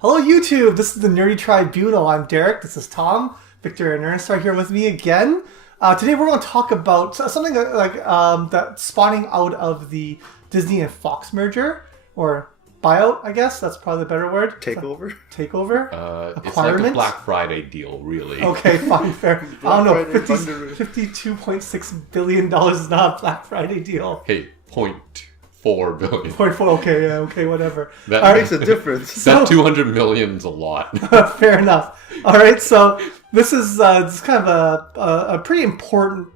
Hello YouTube, this is the Nerdy Tribunal. I'm Derek, this is Tom, Victor and Ernest are here with me again. Today we're going to talk about something that's spawning out of the Disney and Fox merger, or buyout, I guess, that's probably the better word. Takeover? Acquirement? It's like a Black Friday deal, really. Okay, fine, fair. I don't know, $52.6 billion is not a Black Friday deal. Hey, 0.4 billion. 0.4, okay, whatever. That makes a difference. That 200 million's a lot. Fair enough. All right, so this is kind of a pretty important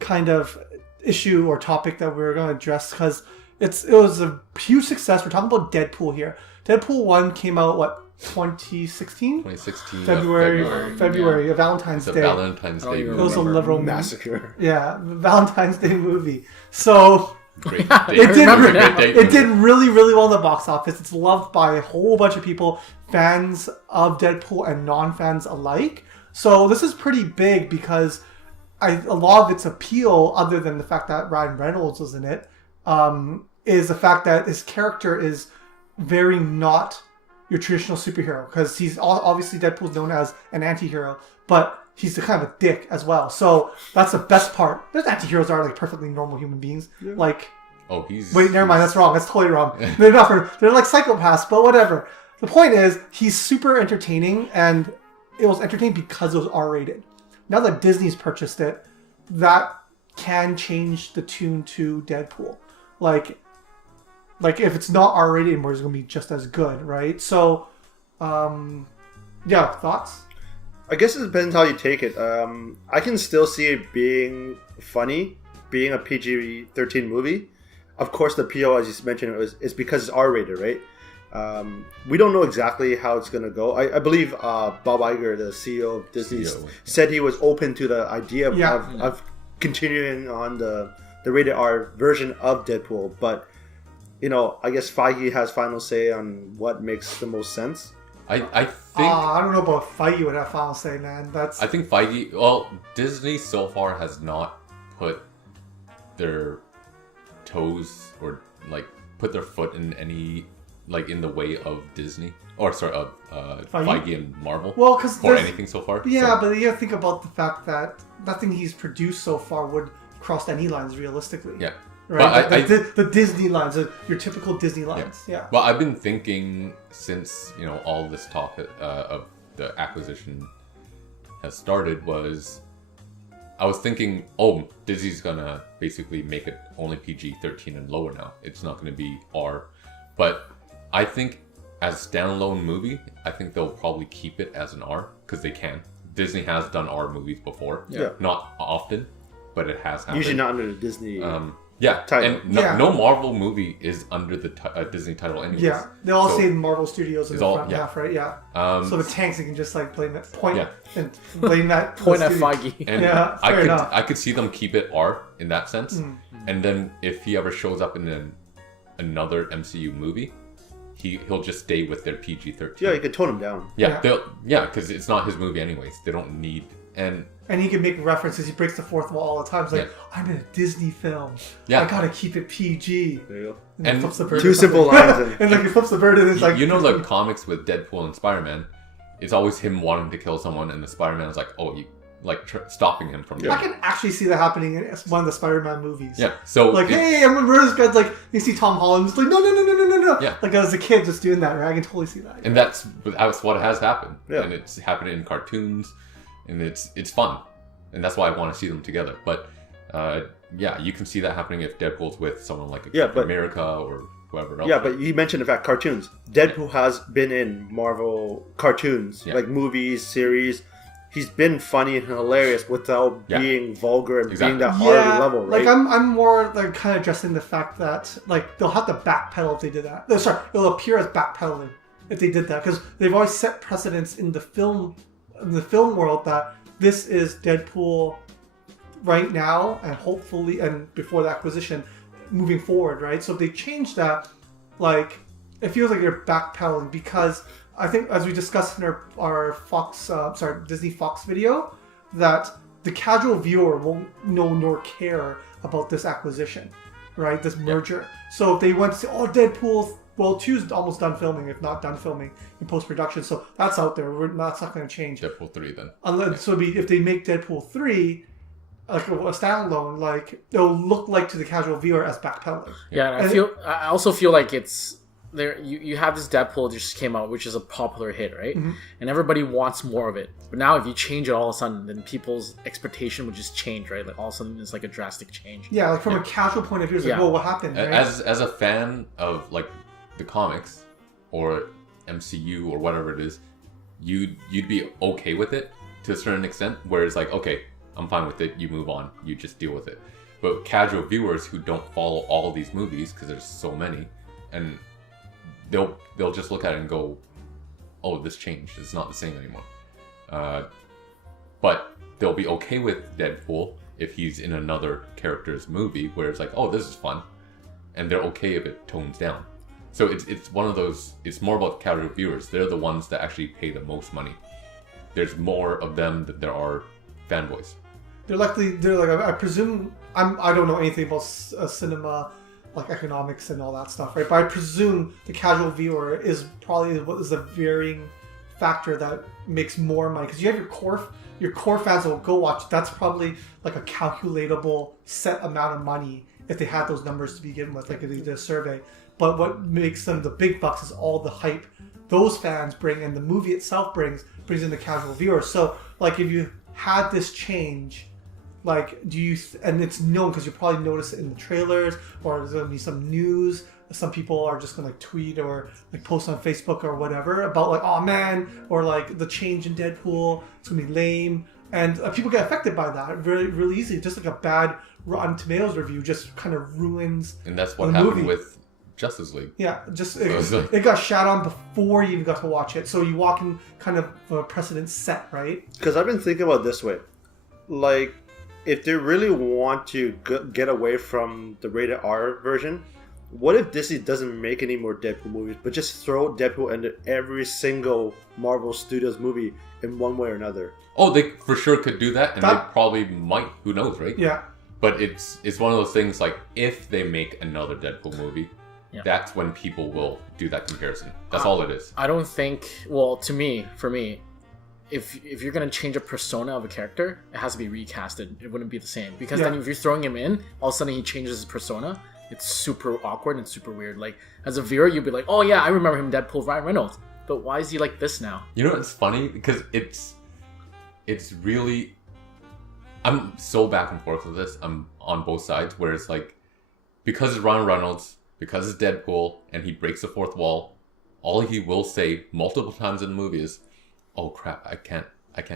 kind of issue or topic that we're going to address because it was a huge success. We're talking about Deadpool here. Deadpool 1 came out, 2016? 2016. February, a Valentine's Day. Valentine's Day movie. It was a liberal massacre. Yeah, Valentine's Day movie. So Great it did really, really well in the box office. It's loved by a whole bunch of people, fans of Deadpool and non-fans alike. So this is pretty big because a lot of its appeal, other than the fact that Ryan Reynolds was in it, is the fact that his character is very not your traditional superhero. Because he's obviously Deadpool's known as an anti-hero, but he's the kind of a dick as well. So that's the best part. Those anti-heroes are like perfectly normal human beings. Yeah. Like, wait, never mind. That's wrong. That's totally wrong. They're not. They're like psychopaths, but whatever. The point is, he's super entertaining, and it was entertaining because it was R-rated. Now that Disney's purchased it, that can change the tune to Deadpool. Like if it's not R-rated anymore, it's going to be just as good, right? So, yeah, thoughts? I guess it depends how you take it. I can still see it being funny, being a PG-13 movie. Of course, the appeal, as you mentioned, is because it's R-rated, right? We don't know exactly how it's going to go. I believe Bob Iger, the CEO of Disney, said he was open to the idea of continuing on the rated R version of Deadpool. But, I guess Feige has final say on what makes the most sense. I think... I don't know about Feige would have final say, man. I think Feige... Well, Disney so far has not put their toes or, put their foot in any... in the way of Disney. Or, sorry, of Feige and Marvel. Well, because... Or anything so far. Yeah, but you gotta think about the fact that nothing he's produced so far would cross any lines realistically. Yeah. Right, the Disney lines, your typical Disney lines. Yeah. Well, I've been thinking since all this talk of the acquisition has started I was thinking, Disney's gonna basically make it only PG-13 and lower now. It's not gonna be R, but I think as a standalone movie, I think they'll probably keep it as an R because they can. Disney has done R movies before. Yeah. Not often, but it has happened. Usually not under the Disney. Yeah, title. And no Marvel movie is under the Disney title anyways. Yeah, they all say Marvel Studios in the front half, right? Yeah. So the tanks, you can just blame it, and blame that point at Feige. And yeah, fair enough. I could see them keep it R in that sense, and then if he ever shows up in another MCU movie, he'll just stay with their PG-13. Yeah, you could tone him down. Yeah, because it's not his movie anyways. They don't need And he can make references. He breaks the fourth wall all the time. He's like, I'm in a Disney film. Yeah. I gotta keep it PG. There you go. And he flips the bird. Two simple lines. And he flips the bird and it's like... the comics with Deadpool and Spider-Man, it's always him wanting to kill someone and the Spider-Man is stopping him from doing I can actually see that happening in one of the Spider-Man movies. Yeah, so... hey, I'm gonna murder this guy. You see Tom Holland, just no. Yeah. As a kid just doing that, right? I can totally see that. And that's what has happened. Yeah. And it's happening in cartoons. And it's fun, and that's why I want to see them together. But you can see that happening if Deadpool's with someone like Captain America or whoever else. Yeah, but you mentioned the fact cartoons. Deadpool has been in Marvel cartoons, movies, series. He's been funny and hilarious without being vulgar and being that hard level, right? I'm more kind of addressing the fact that they'll have to backpedal if they did that. It'll appear as backpedaling if they did that because they've always set precedents in the film world that this is Deadpool right now and hopefully and before the acquisition moving forward, right? So if they change that, it feels like they're backpedaling because I think as we discussed in our Disney Fox video, that the casual viewer won't know nor care about this acquisition, right? This merger. So if they went to say, Deadpool Well, 2's almost done filming, if not done filming in post-production. So that's out there. That's not going to change. Deadpool 3 then. Unless, so if they make Deadpool 3 like a standalone, like it'll look like to the casual viewer as backpedaling. Yeah, and I also feel like it's there. You have this Deadpool that just came out, which is a popular hit, right? Mm-hmm. And everybody wants more of it. But now, if you change it all of a sudden, then people's expectation would just change, right? Like all of a sudden, it's like a drastic change. Yeah, like from a casual point of view, it's like, well, what happened? Right? As a fan of like the comics or MCU or whatever it is, you'd be okay with it to a certain extent. Where it's like, okay, I'm fine with it. You move on. You just deal with it. But casual viewers who don't follow all these movies, because there's so many, and they'll just look at it and go, "Oh, this changed. It's not the same anymore." But they'll be okay with Deadpool if he's in another character's movie, where it's like, "Oh, this is fun," and they're okay if it tones down. So it's one of those. It's more about casual viewers. They're the ones that actually pay the most money. There's more of them than there are fanboys. They're like I presume I don't know anything about cinema, like economics and all that stuff, right? But I presume the casual viewer is probably what is the varying factor that makes more money, because you have your core fans that will go watch. That's probably like a calculatable set amount of money if they had those numbers to begin with, like if they did a survey. But what makes them the big bucks is all the hype those fans bring, and the movie itself brings in the casual viewer. So like if you had this change, like and it's known because you probably notice it in the trailers, or there's going to be some news. Some people are just going to like tweet or like post on Facebook or whatever about like, oh man, or like the change in Deadpool, it's going to be lame. And people get affected by that really, really easily. Just like a bad Rotten Tomatoes review just kind of ruins. And that's what happened with Justice League. Yeah, it got shot on before you even got to watch it. So you walk in kind of a precedent set, right? Because I've been thinking about it this way. Like, if they really want to get away from the rated R version, what if Disney doesn't make any more Deadpool movies, but just throw Deadpool into every single Marvel Studios movie in one way or another? Oh, they for sure could do that, and they probably might. Who knows, right? Yeah. But it's one of those things, like, if they make another Deadpool movie, that's when people will do that comparison. That's all it is. I don't think, well, for me, if you're going to change a persona of a character, it has to be recasted. It wouldn't be the same. Because then if you're throwing him in, all of a sudden he changes his persona. It's super awkward and super weird. Like, as a viewer, you'd be like, oh yeah, I remember him, Deadpool, Ryan Reynolds. But why is he like this now? You know what's funny? Because it's really... I'm so back and forth with this. I'm on both sides, where it's like, because it's Ryan Reynolds, because it's Deadpool, and he breaks the fourth wall, all he will say multiple times in the movie is, oh crap, I can't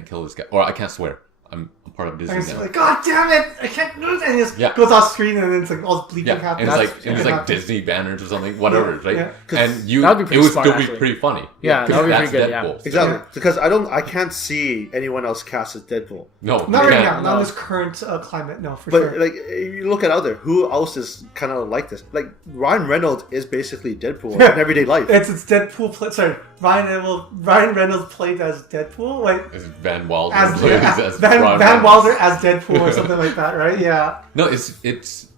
kill this guy, or I can't swear. I'm part of Disney now. Like, God damn it, I can't do it. And he just goes off screen, and then it's like all bleeping happens. And it's like Disney banners or something, whatever, right? Yeah. And it would still be pretty funny. Yeah, that would be pretty good. Deadpool. Yeah. Exactly, because I can't see anyone else cast as Deadpool. No, not right now. Not in this current climate. No, for sure. But like, you look at out there, who else is kind of like this? Like, Ryan Reynolds is basically Deadpool in everyday life. It's Deadpool. Sorry, Ryan Reynolds played as Deadpool. Like as Van Wilder as Van Wilder as Deadpool or something like that, right? Yeah. No, it's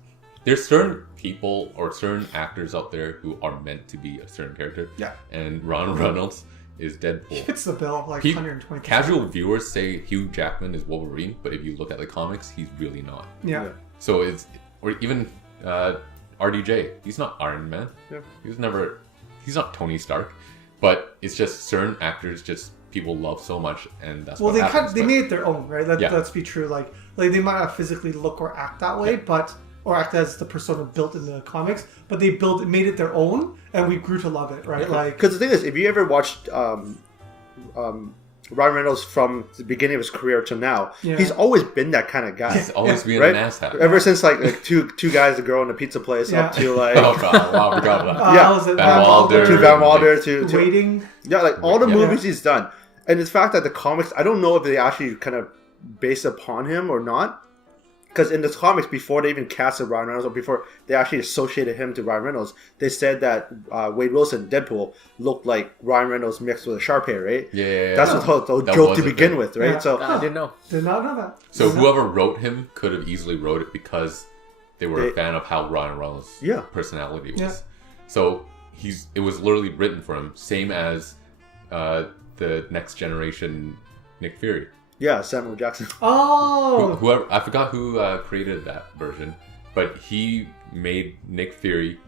there's certain people or certain actors out there who are meant to be a certain character. Yeah. And Ron Reynolds is Deadpool. He fits the bill, like 120%. Casual viewers say Hugh Jackman is Wolverine, but if you look at the comics, he's really not. Yeah. So or even RDJ, he's not Iron Man. Yeah. He's not Tony Stark, but it's just certain actors people love so much, and that's what happens. They made it their own, right? Let's be true. Like they might not physically look or act that way, or act as the persona built in the comics, but they made it their own, and we grew to love it, right? Like, because the thing is, if you ever watched Ryan Reynolds from the beginning of his career to now, he's always been that kind of guy. He's always been right? an asshat. Ever since like two guys, a girl, in a pizza place, up to like oh god, wow, we got that. Van Wilder to Waiting. Yeah, like all the movies he's done. And the fact that the comics, I don't know if they actually kind of base upon him or not. Because in the comics, before they even casted Ryan Reynolds, or before they actually associated him to Ryan Reynolds, they said that Wade Wilson, Deadpool, looked like Ryan Reynolds mixed with a sharp hair, right? Yeah. That's what the joke to begin with, right? Yeah. So I didn't know. Did not know that. So whoever wrote him could have easily wrote it because they were a fan of how Ryan Reynolds' personality was. Yeah. So it was literally written for him, same as the next generation Nick Fury. Yeah, Samuel Jackson. Oh, Whoever, I forgot who created that version, but he made Nick Fury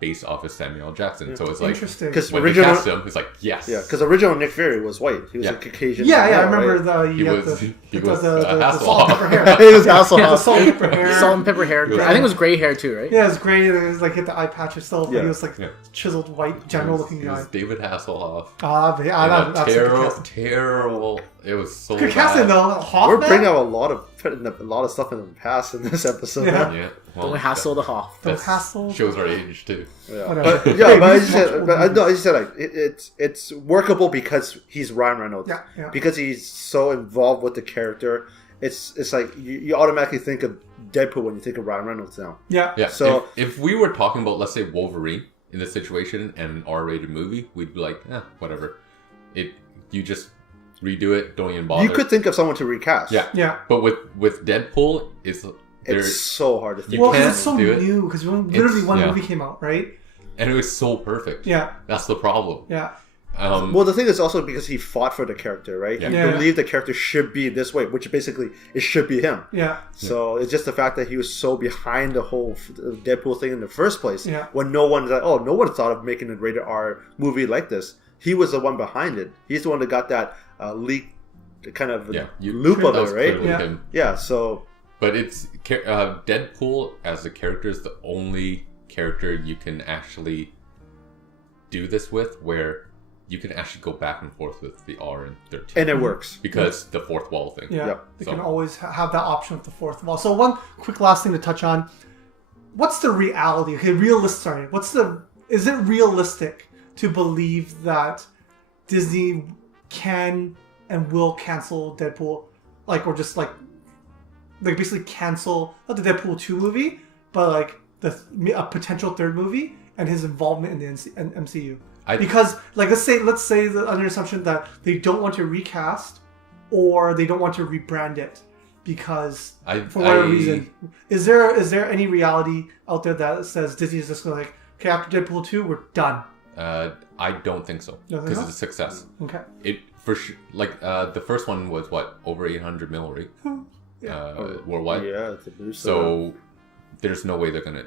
based off of Samuel Jackson. So it's like, interesting. Because when they cast him, it's like, yes. Yeah, because original Nick Fury was white. He was a Caucasian. Yeah, male, I remember right? he was Hasselhoff. salt and pepper hair. He was Hasselhoff. The salt and pepper hair. Salt and pepper hair. I think it was gray hair too, right? Yeah, it was great. And it was like hit the eye patch itself. Yeah. He was like chiseled white, general looking It guy. was David Hasselhoff. That's Terrible. It was so good casting bad. though. Hoffman? We're bringing up a lot of stuff in the past in this episode. Yeah. Yeah. Well, Don't hassle the Hoff. Don't that hassle. shows our age too. Yeah. Whatever. But yeah, Hey, but I we just watch said, old but I movies. just said like it's workable because he's Ryan Reynolds. Yeah. Because he's so involved with the character. It's like you automatically think of Deadpool when you think of Ryan Reynolds now. Yeah. Yeah. So- if we were talking about, let's say, Wolverine in this situation and an R-rated movie, we'd be like, whatever. You just redo it. Don't even bother. You could think of someone to recast. Yeah. But with Deadpool, It's so hard to think. Well, can't because it's so do it. new. Because literally one yeah. movie came out, right? and it was so perfect. Yeah. That's the problem. Yeah. Well, the thing is also because he fought for the character, right? Yeah. He Yeah. believed the character should be this way, which basically it should be him. Yeah. So it's just the fact that he was so behind the whole Deadpool thing in the first place. Yeah. When no one thought of making a rated R movie like this. He was the one behind it. He's the one that got that leak, kind of loop of that it, was right? clearly Yeah. him. Yeah. So But it's Deadpool as a character is the only character you can actually do this with, where you can actually go back and forth with the R and 13, and it works. because the fourth wall thing. Yeah. Yep. They So- can always have that option with the fourth wall. So one quick last thing to touch on. What's the reality? Okay, is it realistic to believe that Disney can and will cancel Deadpool, or just basically cancel not the Deadpool 2 movie, but a potential third movie and his involvement in the MCU? Because let's say that under assumption that they don't want to recast or they don't want to rebrand it because for whatever reason, is there any reality out there that says Disney is just going okay, after Deadpool 2 we're done? I don't think so, You don't think because so? it's a success. Okay. It for sure. The first one was over 800 mil, right? Worldwide. Yeah, it's a boost. So there's no way they're gonna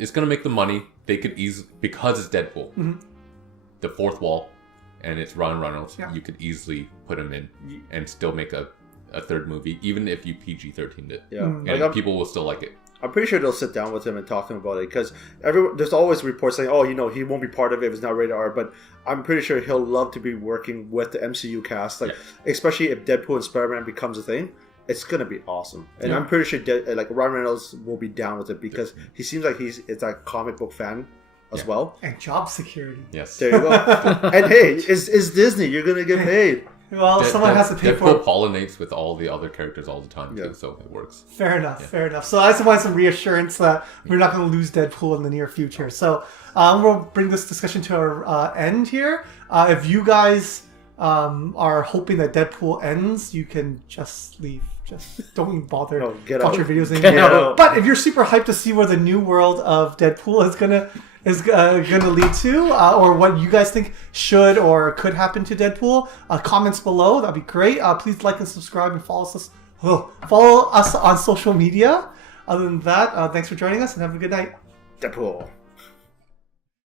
it's gonna make the money. They could easily, because it's Deadpool, the fourth wall, and it's Ryan Reynolds. Yeah. You could easily put him in and still make a third movie, even if you PG-13 it. yeah, And people will still like it. I'm pretty sure they'll sit down with him and talk to him about it because there's always reports saying, he won't be part of it if it's not rated R. But I'm pretty sure he'll love to be working with the MCU cast, especially if Deadpool and Spider-Man becomes a thing. It's gonna be awesome, and I'm pretty sure Ryan Reynolds will be down with it because he seems like it's a comic book fan as well. And job security. Yes. There you go. And hey, it's Disney. You're gonna get paid. Well, someone has to pay for it. Deadpool pollinates with all the other characters all the time too, so it works. Fair enough. So I just want some reassurance that we're not going to lose Deadpool in the near future. So we'll bring this discussion to our end here. If you guys are hoping that Deadpool ends, you can just leave. Just don't even bother No, get watch out. your videos Get anymore. out. But if you're super hyped to see where the new world of Deadpool is gonna lead to, or what you guys think should or could happen to Deadpool, comments below, that'd be great. Please like and subscribe and follow us on social media. Other than that, thanks for joining us and have a good night. Deadpool.